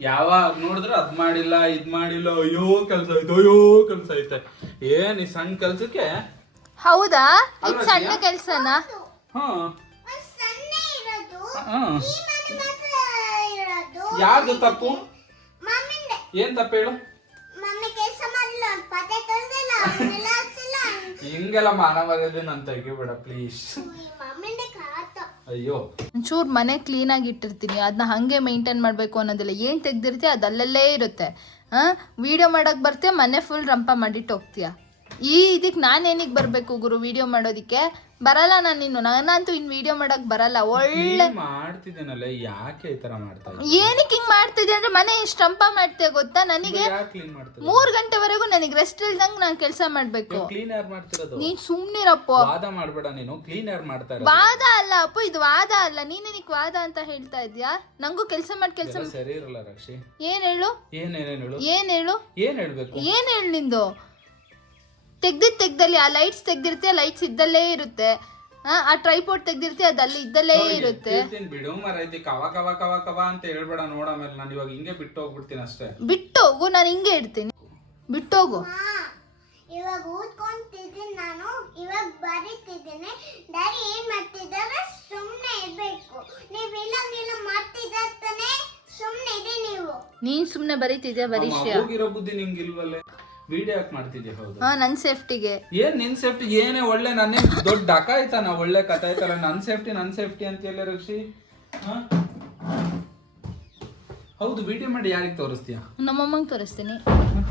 ಯಾವಾಗ ನೋಡಿದ್ರು ಅದ್ ಮಾಡಿಲ್ಲ ಇದ್ ಮಾಡಿಲ್ಲ ಅಯ್ಯೋ ಕೆಲ್ಸ ಐತೆ ಅಯ್ಯೋ ಕೆಲ್ಸ ಐತೆ ಏನ್ ಈ ಸಣ್ಣ ಕೆಲ್ಸಕ್ಕೆ? ಹೌದಾ? ಇದು ಅಲ್ವಾ ಸಣ್ಣ? ಕೆಲ್ಸನ? ಹಾ. ಒಂದ್ ಸಣ್ಣ ಇರೋದು. ಈ ಮನೆ ಮಾತ್ರ ಇರೋದು. ಯಾರ್ದು ತಪ್ಪು? ಏನ್ ತಪ್ಪು ಹೇಳು? ಮಮ್ಮಿ ಕೆಲಸ ಮಾಡಲಿಲ್ಲ ಅವ್ನ್ ಪಾತ್ರೆ ತೊಳ್ದಿಲ್ಲ ಅವನ್ನೆಲ್ಲ ಹಚ್ಚಿಲ್ಲ ಹಿಂಗೆಲ್ಲ ಮಾನ ಮರ್ಯಾದೆ ನಾನು ತೆಗಿಬೇಡ ಪ್ಲೀಸ್ ಅಯ್ಯೋ. ಒಂಚೂರು ಮನೆ ಕ್ಲೀನಾಗಿ ಇಟ್ಟಿರ್ತೀನಿ. ಅದನ್ನ ಹಾಗೆ ಮೇಂಟೈನ್ ಮಾಡಬೇಕು ಅನ್ನೋದಿಲ್ಲ ಏನು ತೆಗ್ದಿರ್ತೀಯ ಅದು ಇರುತ್ತೆ. ಹಾಂ? ವಿಡಿಯೋ ಮಾಡೋಕೆ ಬರ್ತೀಯ, ಮನೆ ಫುಲ್ ರಂಪ ಮಾಡಿಟ್ಟು ಹೋಗ್ತೀಯ? ಈ ಇದಕ್ಕೆ ನಾನೇನಿಗೆ ಬರಬೇಕು ಗುರು ವಿಡಿಯೋ ಮಾಡೋದಕ್ಕೆ? ಬರಲ್ಲ ನಾನು ಇನ್ನು. ನಾನಂತೂ ಇನ್ನು ವಿಡಿಯೋ ಮಾಡೋಕೆ ಬರಲ್ಲ. ಒಳ್ಳೆ ಮಾಡ್ತಿದ್ದೇನಲ್ಲ? ಯಾಕೆ ಈ ತರ ಮಾಡ್ತಾ ಏನಕ್ಕೆ ಹಿಂಗೆ ಮಾಡ್ತಿದ್ದೆ ಅಂದ್ರೆ ಮನೆ ಎಷ್ಟು ರಂಪ ಮಾಡ್ತೀಯ ಗೊತ್ತಾ? ನನಗೆ ಮೂರು ಗಂಟೆವರೆಗೂ ನನಗೆ ರೆಸ್ಟ್ ಇಲ್ದಂಗೆ ನಾನು ಕೆಲಸ ಮಾಡಬೇಕು. ಕ್ಲೀನ್ ಯಾರು ಮಾಡ್ತಿರೋದು? ನೀನು ಸುಮ್ಮನಿರಪ್ಪ ವಾದ ಮಾಡ್ಬೇಡ ನೀನು. ಕ್ಲೀನ್ ಯಾರು ಮಾಡ್ತಾ ವಾದ ಅಲ್ಲ ಅಪ್ಪ ಇದು ವಾದ ಅಲ್ಲ. ನೀನೇನಿಕ್ ವಾದ ಅಂತ ಹೇಳ್ತಾ ಇದ್ಯಾ? ನಂಗೂ ಕೆಲಸ ಮಾಡಿ ಕೆಲಸ ಸರಿ ಇರಲ್ಲ ರಕ್ಷಿ. ಏನ್ ಹೇಳು? ಏನು ಹೇಳು? ಏನ್ ಹೇಳು? ಏನ್ ಹೇಳ್ಬೇಕು? ಏನ್ ಹೇಳು ನಿಂದು? ತೆಗ್ದಿದ್ ತೆಗ್ದಲ್ಲಿ ಆ ಲೈಟ್ಸ್ ತೆಗ್ದಿರ್ತೀಯ ಲೈಟ್ಸ್ ಇದ್ದಲ್ಲೇ ಇರುತ್ತೆ. ಆ, ಆ ಟ್ರೈಪೋರ್ಟ್ ತೆಗ್ದಿರ್ತೀಯ ಅದು ಅಲ್ಲಿ ಇದ್ದಲ್ಲೇ ಇರುತ್ತೆ. ಹೇಳ್ತೀನಿ ಬಿಡು ಮರೈತಿ ಕವ ಕವ ಕವ ಕವ ಅಂತ ಹೇಳ್ಬೇಡ ನೋಡ ಆಮೇಲೆ ನಾನು ಇವಾಗ ಹಿಂಗೆ ಬಿಟ್ಟು ಹೋಗ್ಬಿಡ್ತೀನಿ ಅಷ್ಟೇ. ಬಿಟ್ಟೋಗು ನಾನು ಹಿಂಗೆ ಇಡ್ತೀನಿ ಬಿಟ್ಟೋಗು ಇವಾಗ ಓದ್ಕೊಂತಿದ್ದೀನಿ ನಾನು ಇವಾಗ ಬರೀತಿದ್ದೀನಿ. ಡ್ಯಾಡಿ ಏನ್ ಮಾಡ್ತಿದ್ದಾರೆ ಸುಮ್ಮನೆ ಇರ್ಬೇಕು. ನೀವು ಇಲ್ಲಂಗಿಲ್ಲ ಮಾಡ್ತಿದ್ದಾರೆ ತಾನೇ ಸುಮ್ಮನೆ ಇದೆ ನೀವು. ನೀನ್ ಸುಮ್ನೆ ಬರೀತಿದ್ಯಾ ಬರೀಷ್ಯ ಹೋಗಿರೋ ಬುದ್ಧಿ ನಿಂಗೆ ಇಲ್ವಲ್ಲೇ? ವಿಡಿಯೋ ಯಾಕೆ ಮಾಡ್ತಿದ್ದೆ ಹೌದು. ಹಾ ನನ್ ಸೇಫ್ಟಿಗೆ. ಏನ್ ನಿನ್ ಸೇಫ್ಟಿ? ಏನೇ ಒಳ್ಳೆ ನನ್ನ ದೊಡ್ಡ ಡಕ ಆಯ್ತಾನ ಒಳ್ಳೆ ಕಥೆ ಆಯ್ತಲ್ಲ ನನ್ ಸೇಫ್ಟಿ ನನ್ನ ಸೇಫ್ಟಿ ಅಂತೆಲ್ಲ ರಕ್ಷಿ? ಹಾ? ಹೌದು ವಿಡಿಯೋ ಮಾಡಿ ಯಾರಿಗೆ ತೋರಿಸ್ತೀಯಾ? ನಮ್ಮಮ್ಮಂಗೆ ತೋರಿಸ್ತೀನಿ.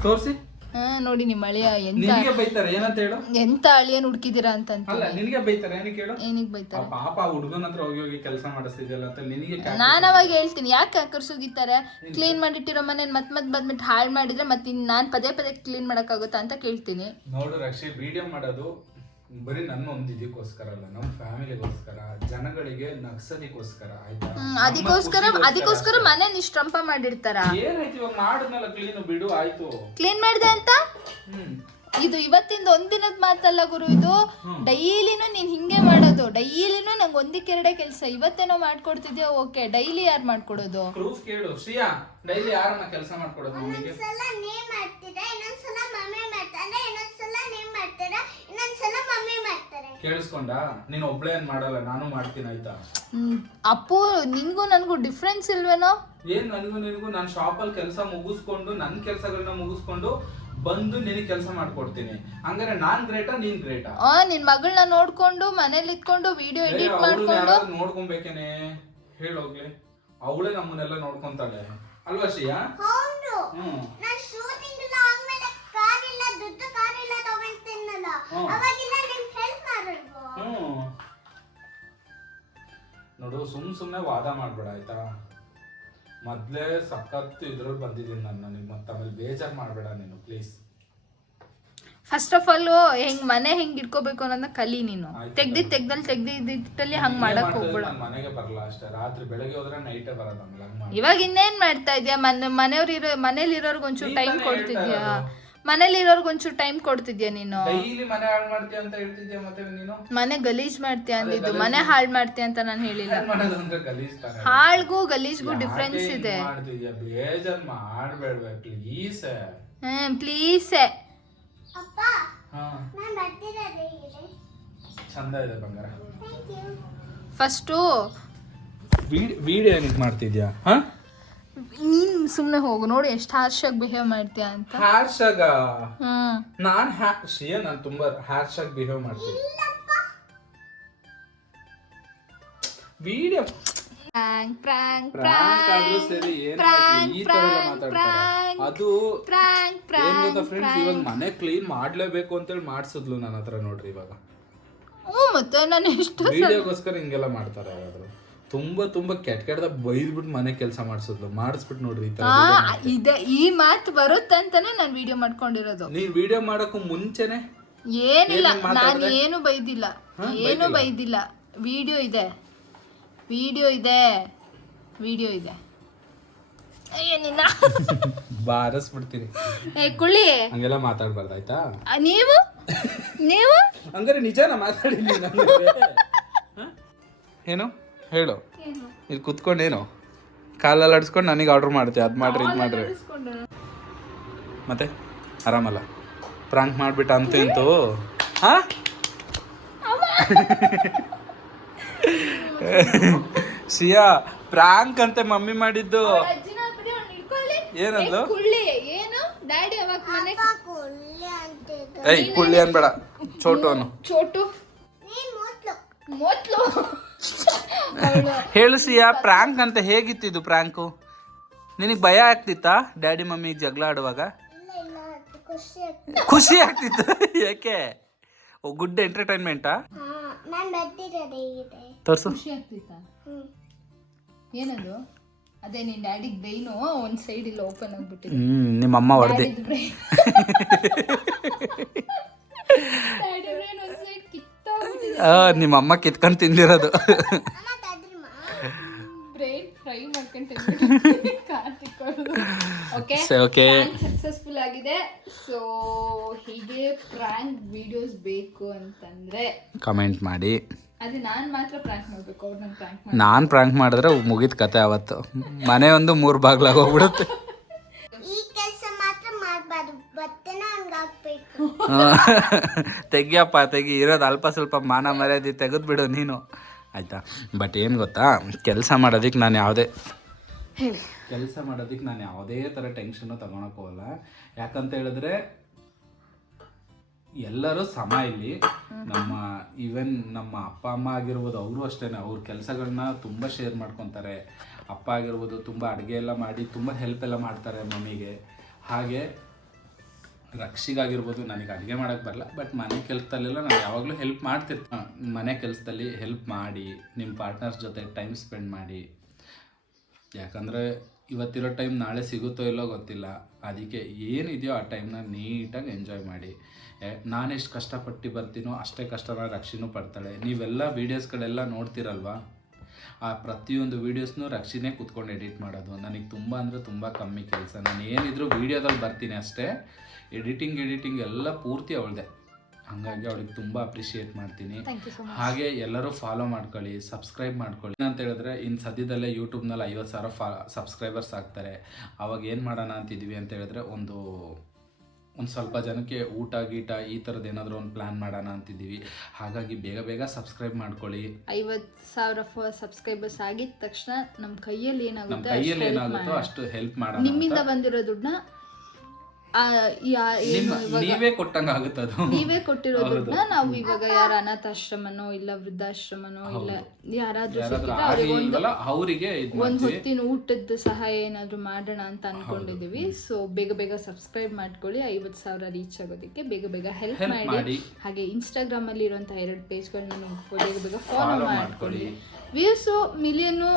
ತೋರಿಸಿ. ಹಾ ನೋಡಿ ನಿಮ್ಮ ಅಳಿಯ ಎಂತ ನಿನಗೆ ಬೈತಾರೆ ಏನಂತ ಹೇಳು? ಎಂತ ಅಳಿಯನ್ ಹುಡ್ಕಿದೀರಾ ಅಂತ ಅಲ್ಲ ನಿನಗೆ ಬೈತಾರೆ ಏನಕ್ಕೆ ಹೇಳು? ಏನಿಗ್ ಆ ಬೈತಾರೆ ಪಾಪ ಹುಡುಗನ ಹತ್ರ ಹೋಗಿ ಹೋಗಿ ಕೆಲಸ ಮಾಡಿಸ್ತಿದ್ಯಲ್ಲ ಅಂತ ನಿನಗೆ ಕ್ಯಾ- ನಾನು ಅವಾಗ ಹೇಳ್ತೀನಿ ಯಾಕೆ ಕರ್ಸುಗಿತಾರೆ ಕ್ಲೀನ್ ಮಾಡಿಟ್ಟಿರೋ ಮನೆ ಮತ್ ಮತ್ ಬಂದ್ಬಿಟ್ಟು ಹಾಳು ಮಾಡಿದ್ರೆ ಮತ್ತೆ ಇನ್ ನಾನ್ ಪದೇ ಪದೇ ಕ್ಲೀನ್ ಮಾಡಕ್ಕಾಗುತ್ತಾ ಅಂತ ಕೇಳ್ತೀನಿ. ನೋಡು ರಕ್ಷಿ ವಿಡಿಯೋ ಮಾಡೋದು ಬರೀ ನನ್ನ ಒಂದು ಇದಕ್ಕೋಸ್ಕರ ಅಲ್ಲ ನಮ್ಮ ಫ್ಯಾಮಿಲಿಗೋಸ್ಕರ ಜನಗಳಿಗೆ ನಕ್ಸಲಿಗೋಸ್ಕರ ಆಯ್ತಾ? ಹ್ಮ್, ಅದಕ್ಕೋಸ್ಕರ ಅದಕ್ಕೋಸ್ಕರ ಮನೆ ನಿಷ್ಟ್ರಂಪ ಮಾಡಿರ್ತಾರ. ಏನಾಯ್ತು ಇವಾಗ ಮಾಡಿದ್ನಲ್ಲ ಕ್ಲೀನ್ ಬಿಡು ಆಯ್ತು. ಕ್ಲೀನ್ ಮಾಡಿದೆ ಅಂತ? ಹ್ಮ್. ಇದು ಇವತ್ತಿಂದ ಒಂದಿನದ ಮಾತಲ್ಲ ಗುರು ಇದು. ಡೈಲಿನೂ ನೀನ್ ಹಿಂಗೆ ಮಾಡೋದು. ಡೈಲಿನೂ ನಂಗೆ ಒಂದಿಕ್ಕೆರಡೆ ಕೆಲಸ. ಇವತ್ತೇನೋ ಮಾಡ್ಕೊಡ್ತಿದ್ಯೋ ಓಕೆ. ಡೈಲಿ ಯಾರು ಮಾಡ್ಕೊಡೋದು? ಪ್ರೂಫ್ ಕೇಳು. ಶ್ರೀಯಾ ಡೈಲಿ ಯಾರನ್ನ ಕೆಲಸ ಮಾಡ್ಕೊಡೋದು ನಮಗೆ? ಒಂದೊಂದ್ಸಲ ನೀ ಮಾಡ್ತಿದ್ದೆ ಇನ್ನೊಂದ್ಸಲ ಮಮ್ಮಿ ಮಾಡ್ತಾರೆ ಇನ್ನೊಂದ್ಸಲ ಮಾಡ್ತೀರಾ? ಇನ್ನೊಂದ್ಸಲ ಮಮ್ಮಿ ಮಾಡ್ತಾರೆ. ಕೇಳಿಸ್ಕೊಂಡ? ನೀನ್ ಒಬ್ಳೆ ಏನ್ ಮಾಡಲ್ಲ ನಾನು ಮಾಡ್ತೀನಿ ಆಯ್ತಾ? ಹ್ಮ್, ಅಪ್ಪು ನಿನ್ಗೂ ನನ್ಗೂ ಡಿಫ್ರೆನ್ಸ್ ಇಲ್ವೇನೋ? ಏನ್ ನನಗೂ ನಿನಗೂ? ನಾನು ಶಾಪಲ್ಲಿ ಕೆಲಸ ಮುಗಿಸ್ಕೊಂಡು ನನ್ನ ಕೆಲಸಗಳನ್ನ ಮುಗಿಸ್ಕೊಂಡು ಬಂದು ನಿನಗೆ ಕೆಲಸ ಮಾಡ್ಕೊಡ್ತೀನಿ. ಹಂಗಾರೆ ನಾನ್ ಗ್ರೇಟಾ ನೀನ್ ಗ್ರೇಟಾ? ಆ ನಿನ್ ಮಗಳನ್ನ ನೋಡ್ಕೊಂಡು ಮನೇಲಿ ಇಟ್ಕೊಂಡು ವಿಡಿಯೋ ಎಡಿಟ್ ಮಾಡ್ಕೊಂಡು. ನೋಡ್ಕೊಬೇಕೇನೆ? ಹೇಳೋಗ್ಲಿ ಅವಳೇ ನಮ್ಮನ್ನೆಲ್ಲ ನೋಡ್ಕೊಂತಾಳೆ. ಅಲ್ವಾ ಶ್ರೀಯಾ? ಹೌದು. ಹ್ಮ್. ನಾನ್ ಶೂಟಿಂಗ್ ಎಲ್ಲ ಆದ್ಮೇಲೆ ಕಾರ್ ಇಲ್ಲ ದುಡ್ಡು ಕಾರ್ ಇಲ್ಲ ನೋಡು ಸುಮ್ ಸುಮ್ಮನೆ ವಾದ ಮಾಡ್ಬೇಡ ಆಯ್ತಾ? ಮೊದ್ಲೇ ಸಖತ್ ಇದ್ರಲ್ಲಿ ಬಂದಿದ್ದೀನಿ ನಾನು ನಿಮ್ಗೆ ಮತ್ತೆ ಆಮೇಲೆ ಬೇಜಾರ್ ಮಾಡಬೇಡ ನೀನು ಪ್ಲೀಸ್ ಫಸ್ಟ್ ಆಫ್ ಆಲ್ ಹೆಂಗ್ ಮನೆ ಹೆಂಗ್ ಇಟ್ಕೋಬೇಕು ಅನ್ನೋದನ್ನ ಕಲಿ ನೀನು. ತೆಗ್ದಿ ತೆಗ್ದಿದ್ ತೆಗ್ದಲ್ಲಿ ತೆಗ್ದಿದ್ದಲ್ಲಿ ಹಂಗ್ ಮಾಡಕ್ ಹೋಗ್ಬೇಡ. ಮನೆಗೆ ಬರಲ್ಲ ಅಷ್ಟೇ ರಾತ್ರಿ ಬೆಳಗ್ಗೆ ಹೋದ್ರೆ ನೈಟೇ ಬರಲ್ಲ ಹಂಗ್ ಮಾಡು. ಇವಾಗ ಇನ್ನೇನ್ ಮಾಡ್ತಾ ಇದ್ಯಾ? ಮನೆ ಮನೆಯವ್ರು ಇರೋ ಮನೇಲಿ ಇರೋರ್ಗ್ ಒಂಚೂರು ಟೈಮ್ ಕೊಡ್ತಿದ್ಯಾ? ಹೇಳ್ತಾ ಇರೋದು. ಮನೇಲಿ ಇರೋರ್ಗ್ ಒಂಚೂರು ಟೈಮ್ ಕೊಡ್ತಿದ್ಯಾ ನೀನು? ಡೈಲಿ ಮನೆ ಹಾಳು ಮಾಡ್ತೀಯ ಅಂತ ಹೇಳ್ತಿದ್ಯಾ ಮತ್ತೆ ನೀನು? ಮನೆ ಗಲೀಜ್ ಮಾಡ್ತೀಯ ಅಂದಿದ್ದು? ಮನೆ ಹಾಳ್ ಮಾಡ್ತೀಯ ಅಂತ ನಾನು ಹೇಳಿಲ್ಲ. ಏನ್ ಮಾಡೋದು ಅಂದ್ರೆ ಗಲೀಜ್ ತಾನೇ. ಹಾಳ್ಗೂ ಗಲೀಜ್ಗೂ ಡಿಫ್ರೆನ್ಸ್ ಇದೆ. ಮಾಡ್ತಿದ್ಯಾ? ಬೇಜಾರ್ ಮಾಡ್ಬೇಡ್ವೆ ಪ್ಲೀಸ್ ಹ್ಮ್ ಪ್ಲೀಸ್ ಅಪ್ಪ ಹಾ. ನಾನ್ ಬರ್ತಿರೋದೇ ಇದೆ ಚಂದ ಇದೆ ಬಂಗಾರ. ಥ್ಯಾಂಕ್ ಯು ಫಸ್ಟು ವಿಡಿಯೋ ಏನಿದ್ ಮಾಡ್ತಿದ್ಯಾ? ಹಾ? ನೀನ್ ಸುಮ್ನೆ ಹೋಗು ನೋಡಿ ಎಷ್ಟು ಆಗಿ ಬಿಹೇವ್ ಮಾಡ್ತೀಯ ಅಂತ. ಹ್ಯಾಶ್ ಆಗ ಹ್ಮ್ ನಾನ್ ಶಿಯ ನಾನು ತುಂಬಾ ಹ್ಯಾಶ್ ಆಗಿ ಬಿಹೇವ್ ಮಾಡ್ತೀನಿ ವಿಡಿಯೋ ಪ್ರಾಂಕ್ ಪ್ರಾಂಕ್ ಪ್ರಾಂಕ್ ಆದ್ರೂ ಸರಿ ಏನಾದ್ರು ಈ ತರ ಎಲ್ಲ ಮಾತಾಡ್ತಾರೆ. ಅದು ಪ್ರಾಂಕ್ ಏನ್ ಗೊತ್ತಾ ಫ್ರೆಂಡ್ಸ್ ಇವಾಗ ಮನೆ ಕ್ಲೀನ್ ಮಾಡ್ಲೇಬೇಕು ಅಂತೇಳಿ ಮಾಡ್ಸಿದ್ಲು ನನ್ನ ಹತ್ರ ನೋಡ್ರಿ ಇವಾಗ. ಹ್ಞೂ ಮತ್ತೆ ನಾನು ಎಷ್ಟು ವಿಡಿಯೋಗೋಸ್ಕರ ಹಿಂಗೆಲ್ಲ ಮಾಡ್ತಾರೆ ಯಾರಾದ್ರು. ತುಂಬಾ ತುಂಬಾ ಕೆಟ್ಟ ಕೆಟ್ಟದಾಗ ಬೈದ್ಬಿಟ್ಟು ಮನೆ ಕೆಲಸ ಮಾಡಿಸಿದ್ಲು. ಮಾಡಿಸ್ಬಿಟ್ಟು ನೋಡ್ರಿ ಈ ತರ ಆ ಇದೆ ಈ ಮಾತು ಬರುತ್ತಂತಾನೆ ನಾನ್ ನಾನು ವಿಡಿಯೋ ಮಾಡ್ಕೊಂಡಿರೋದು. ನೀನ್ ವಿಡಿಯೋ ಮಾಡಕ್ಕೂ ಮುಂಚೆನೆ ಏನಿಲ್ಲ ಏನೇನ್ ನಾನು ಮಾತಾಡ್ದೆ? ಏನು ಬೈದಿಲ್ಲ. ಹಾ, ಏನು ಬೈದಿಲ್ಲ? ವಿಡಿಯೋ ಇದೆ. ವಿಡಿಯೋ ಇದೆ. ವಿಡಿಯೋ ಇದೆ. ಏನಿಲ್ಲ ಬಾರಿಸ್ಬಿಡ್ತೀನಿ. ಏ ಕುಳ್ಳಿ. ಹಂಗೆಲ್ಲ ಮಾತಾಡ್ಬಾರ್ದು ಆಯ್ತಾ? ಆ, ನೀವು? ನೀವು? ಹಂಗಾರೆ ನಿಜಾನ ಮಾತಾಡಿದ್ದೀನಿ ನಾನು. ಹ? ಏನು? ಹೇಳು. ಇಲ್ಲಿ ಕುತ್ಕೊಂಡೇನು? ಕಾಲಲ್ಲಿ ಅಡ್ಸ್ಕೊಂಡು ನನಗೆ ಆರ್ಡರ್ ಮಾಡ್ತೀಯ. ಅದು ಮಾಡ್ರಿ ಇದು ಮಾಡ್ರಿ. ಮತ್ತೆ? ಆರಾಮಲ್ಲ? ಪ್ರಾಂಕ್ ಮಾಡಿಬಿಟ್ಟು ಅಂತೂ ಇಂತು? ಹಾ? ಸಿಯಾ ಪ್ರಾಂಕ್ ಅಂತೆ ಮಮ್ಮಿ ಮಾಡಿದ್ದು. ಏನಂದು ಕುಳ್ಳಿ. ಏನು? ಡ್ಯಾಡಿ ಅವಾಗ ಮನೆ ಕೊಲ್ಲಿ ಅಂತಿದ್ದ ಏಯ್ ಕುಳ್ಳಿ ಅನ್ಬೇಡ. ಚೋಟು ಅನ್ನು ಚೋಟು. ಮೊದ್ಲು. ಹೇಳು ಸಿಯಾ ಪ್ರಾಂಕ್ ಅಂತ ಹೇಗಿತ್ತು ಇದು ಪ್ರಾಂಕು ನಿನಗೆ ಭಯ ಆಗ್ತಿತ್ತಾ? ಡ್ಯಾಡಿ ಮಮ್ಮಿ ಜಗಳ ಆಡುವಾಗ? ಇಲ್ಲ ಇಲ್ಲ ಖುಷಿ ಆಗ್ತಿತ್ತು. ಯಾಕೆ ಓ ಗುಡ್ ಎಂಟರ್ಟೈನ್ಮೆಂಟಾ ತೋರ್ಸು. ಖುಷಿ ಆಗ್ತಿತ್ತಾ? ಹ್ಮ್ ಏನದು? ಅದೇ ನಿನ್ ಡ್ಯಾಡಿಗೆ ಬ್ರೈನು ಒಂದ್ ಸೈಡ್ ಇಲ್ಲಿ ಓಪನ್ ಆಗ್ಬಿಟ್ಟಿದೆ. ಹ್ಮ್ ನಿಮ್ಮಮ್ಮ ಹೊಡೆದೆ. ಕಿತ್ತಾಗ್ಬಿಟ್ಟಿದೆ ನಿಮ್ಮಮ್ಮ ಕಿತ್ಕೊಂಡು ತಿಂದಿರೋದು. ಅಮ್ಮ ಓಕೆ ಸಕ್ಸಸ್ಫುಲ್ ಆಗಿದೆ. ಸೊ ಹೀಗೆ ಪ್ರಾಂಕ್ ವಿಡಿಯೋಸ್ ಬೇಕು ಅಂತಂದ್ರೆ ಕಮೆಂಟ್ ಮಾಡಿ. ಅದು ನಾನು ಮಾತ್ರ ಪ್ರಾಂಕ್ ಮಾಡಬೇಕು ಅವ್ರನ್ನ ಪ್ರ್ಯಾಂಕ್ ನಾನು ಪ್ರ್ಯಾಂಕ್ ಮಾಡಿದ್ರೆ ಮುಗಿದ ಕತೆ ಅವತ್ತು. ಮನೆ ಒಂದು ಮೂರು ಬಾಗ್ಲಾಗ ಹೋಗ್ಬಿಡುತ್ತೆ. ತೆಗಿಯಪ್ಪ ತೆಗಿ. ಇರೋದು ಅಲ್ಪ ಸ್ವಲ್ಪ ಮಾನ ಮರ್ಯಾದೆ ತೆಗೆದು ಬಿಡು ನೀನು. ಆಯ್ತಾ? ಬಟ್ ಏನು ಗೊತ್ತಾ? ಕೆಲಸ ಮಾಡೋದಕ್ಕೆ ನಾನು ಯಾವುದೇ ಕೆಲಸ ಮಾಡೋದಕ್ಕೆ ನಾನು ಯಾವುದೇ ಥರ ಟೆನ್ಷನ್ನು ತಗೊಳಕ್ ಹೋಗಲ್ಲ. ಯಾಕಂತ ಹೇಳಿದ್ರೆ ಎಲ್ಲರೂ ಸಮ ಇಲ್ಲಿ. ನಮ್ಮ ಈವನ್ ನಮ್ಮ ಅಪ್ಪ ಅಮ್ಮ ಆಗಿರ್ಬೋದು ಅವರು ಅಷ್ಟೇ ಅವ್ರ ಕೆಲಸಗಳನ್ನ ತುಂಬ ಶೇರ್ ಮಾಡ್ಕೊತಾರೆ. ಅಪ್ಪ ಆಗಿರ್ಬೋದು ತುಂಬ ಅಡುಗೆ ಎಲ್ಲ ಮಾಡಿ ತುಂಬ ಹೆಲ್ಪ್ ಎಲ್ಲ ಮಾಡ್ತಾರೆ ಮಮ್ಮಿಗೆ. ಹಾಗೆ ರಕ್ಷಿಗಾಗಿರ್ಬೋದು, ನನಗೆ ಅಡುಗೆ ಮಾಡೋಕ್ಕೆ ಬರಲ್ಲ ಬಟ್ ಮನೆ ಕೆಲಸದಲ್ಲೆಲ್ಲ ನಾನು ಯಾವಾಗಲೂ ಹೆಲ್ಪ್ ಮಾಡ್ತಿರ್ತೀನಿ ಮನೆ ಕೆಲಸದಲ್ಲಿ ಹೆಲ್ಪ್ ಮಾಡಿ ನಿಮ್ಮ ಪಾರ್ಟ್ನರ್ಸ್ ಜೊತೆ ಟೈಮ್ ಸ್ಪೆಂಡ್ ಮಾಡಿ. ಯಾಕಂದರೆ ಇವತ್ತಿರೋ ಟೈಮ್ ನಾಳೆ ಸಿಗುತ್ತೋ ಇಲ್ಲೋ ಗೊತ್ತಿಲ್ಲ. ಅದಕ್ಕೆ ಏನಿದೆಯೋ ಆ ಟೈಮ್ನ ನೀಟಾಗಿ ಎಂಜಾಯ್ ಮಾಡಿ. ನಾನೆಷ್ಟು ಕಷ್ಟಪಟ್ಟು ಬರ್ತೀನೋ ಅಷ್ಟೇ ಕಷ್ಟನ ರಕ್ಷಿನೂ ಪಡ್ತಾಳೆ. ನೀವೆಲ್ಲ ವೀಡಿಯೋಸ್ಗಳೆಲ್ಲ ನೋಡ್ತಿರಲ್ವಾ? ಆ ಪ್ರತಿಯೊಂದು ವೀಡಿಯೋಸ್ನೂ ರಕ್ಷಿನೇ ಕೂತ್ಕೊಂಡು ಎಡಿಟ್ ಮಾಡೋದು. ನನಗೆ ತುಂಬ ಅಂದರೆ ತುಂಬ ಕಮ್ಮಿ ಕೆಲಸ. ನಾನು ಏನಿದ್ರು ವೀಡಿಯೋದಲ್ಲಿ ಬರ್ತೀನಿ ಅಷ್ಟೇ. ಎಡಿಟಿಂಗ್ ಎಡಿಟಿಂಗ್ ಎಲ್ಲ ಪೂರ್ತಿ ಅವಳದೆ. ಹಾಗಾಗಿ ಅವಳಿಗೆ ತುಂಬ ಅಪ್ರಿಷಿಯೇಟ್ ಮಾಡ್ತೀನಿ. ಹಾಗೆ ಎಲ್ಲರೂ ಫಾಲೋ ಮಾಡ್ಕೊಳ್ಳಿ ಸಬ್ಸ್ಕ್ರೈಬ್ ಮಾಡ್ಕೊಳ್ಳಿ. ಅಂತ ಹೇಳಿದ್ರೆ ಇನ್ನು ಸದ್ಯದಲ್ಲೇ ಯೂಟ್ಯೂಬ್ನಲ್ಲಿ ಐವತ್ತು ಸಾವಿರ ಫಾ ಸಬ್ಸ್ಕ್ರೈಬರ್ಸ್ ಆಗ್ತಾರೆ. ಅವಾಗ ಏನು ಮಾಡೋಣ ಅಂತಿದ್ವಿ ಅಂತ ಹೇಳಿದ್ರೆ ಒಂದು ಒಂದು ಸ್ವಲ್ಪ ಜನಕ್ಕೆ ಊಟ ಗೀಟ ಈ ಥರದ್ದು ಏನಾದರೂ ಒಂದು ಪ್ಲ್ಯಾನ್ ಮಾಡೋಣ ಅಂತಿದ್ದೀವಿ. ಹಾಗಾಗಿ ಬೇಗ ಬೇಗ ಸಬ್ಸ್ಕ್ರೈಬ್ ಮಾಡ್ಕೊಳ್ಳಿ. ಐವತ್ ಸಾವಿರ ಸಬ್ಸ್ಕ್ರೈಬರ್ಸ್ ಆಗಿದ ತಕ್ಷಣ ನಮ್ ಕೈಯಲ್ಲಿ ನಮ್ಮ ಏನಾಗುತ್ತೆ ಕೈಯಲ್ಲಿ ಅಷ್ಟು ಏನಾಗುತ್ತೋ ಅಷ್ಟು ಹೆಲ್ಪ್ ಮಾಡೋಣ ನಿಮ್ಮಿಂದ ಬಂದಿರೋ ದುಡ್ಡನ್ನ ನೀವೇ ಕೊಟ್ಟಂಗೆ ಆಗುತ್ತದು ನೀವೇ ಕೊಟ್ಟಿರೋ ದುಡ್ಡನ್ನ ನಾವು ಇವಾಗ ಯಾರ ಅನಾಥಾಶ್ರಮನೋ ಇಲ್ಲ ವೃದ್ಧಾಶ್ರಮನೋ ಇಲ್ಲ ಯಾರಾದ್ರೂ ಅವರಿಗೆ ಒಂದ್ ಹೊತ್ತಿನ ಊಟದ ಸಹಾಯ ಏನಾದ್ರು ಮಾಡೋಣ ಅಂತ ಅನ್ಕೊಂಡಿದೀವಿ. ಸೊ ಬೇಗ ಬೇಗ ಸಬ್ಸ್ಕ್ರೈಬ್ ಮಾಡ್ಕೊಳ್ಳಿ. ಐವತ್ ಸಾವಿರ ರೀಚ್ ಆಗೋದಕ್ಕೆ ಬೇಗ ಬೇಗ ಹೆಲ್ಪ್ ಮಾಡಿ. ಹಾಗೆ ಇನ್ಸ್ಟಾಗ್ರಾಮ್ ಅಲ್ಲಿ ಇರುವಂತಹ ಎರಡು ಪೇಜ್ಗಳನ್ನ ನೋಡ್ಕೊಳ್ಳಿ. ಬೇಗ ಬೇಗ ಫಾಲೋ ಮಾಡ್ಕೊಳ್ಳಿ. Views million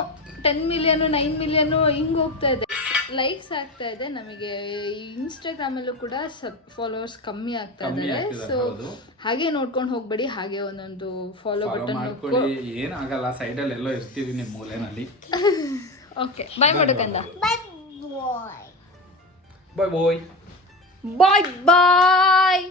ten million nine million ಹಿಂಗ್ ಹೋಗ್ತಾ ಇದೆ. ಲೈಕ್ಸ್ ಆಗ್ತಾ ಇದೆ. ನಮಗೆ ಇನ್ಸ್ಟಾಗ್ರಾಮ್ ಅಲ್ಲೂ ಕೂಡ ಸಬ್ ಫಾಲೋವರ್ಸ್ ಕಮ್ಮಿ ಆಗ್ತಾ ಇದೆ ಇದ್ದಾರೆ ಸೊ ಹಾಗೆ ನೋಡ್ಕೊಂಡು ಹೋಗ್ಬೇಡಿ ಹಾಗೆ ಒಂದೊಂದು ಫಾಲೋ ಬಟನ್ ಏನಾಗಲ್ಲ ಸೈಡಲ್ಲಿ ಎಲ್ಲೋ ಇರ್ತೀವಿ ನಿಮ್ಮ ಮೂಲೆನಲ್ಲಿ. ಓಕೆ ಬಾಯ್ ಮಾಡೋಕಂದ ಬೈ ಬಾಯ್ ಬಾಯ್ ಬಾಯ್ ಬಾಯ್ ಬಾಯ್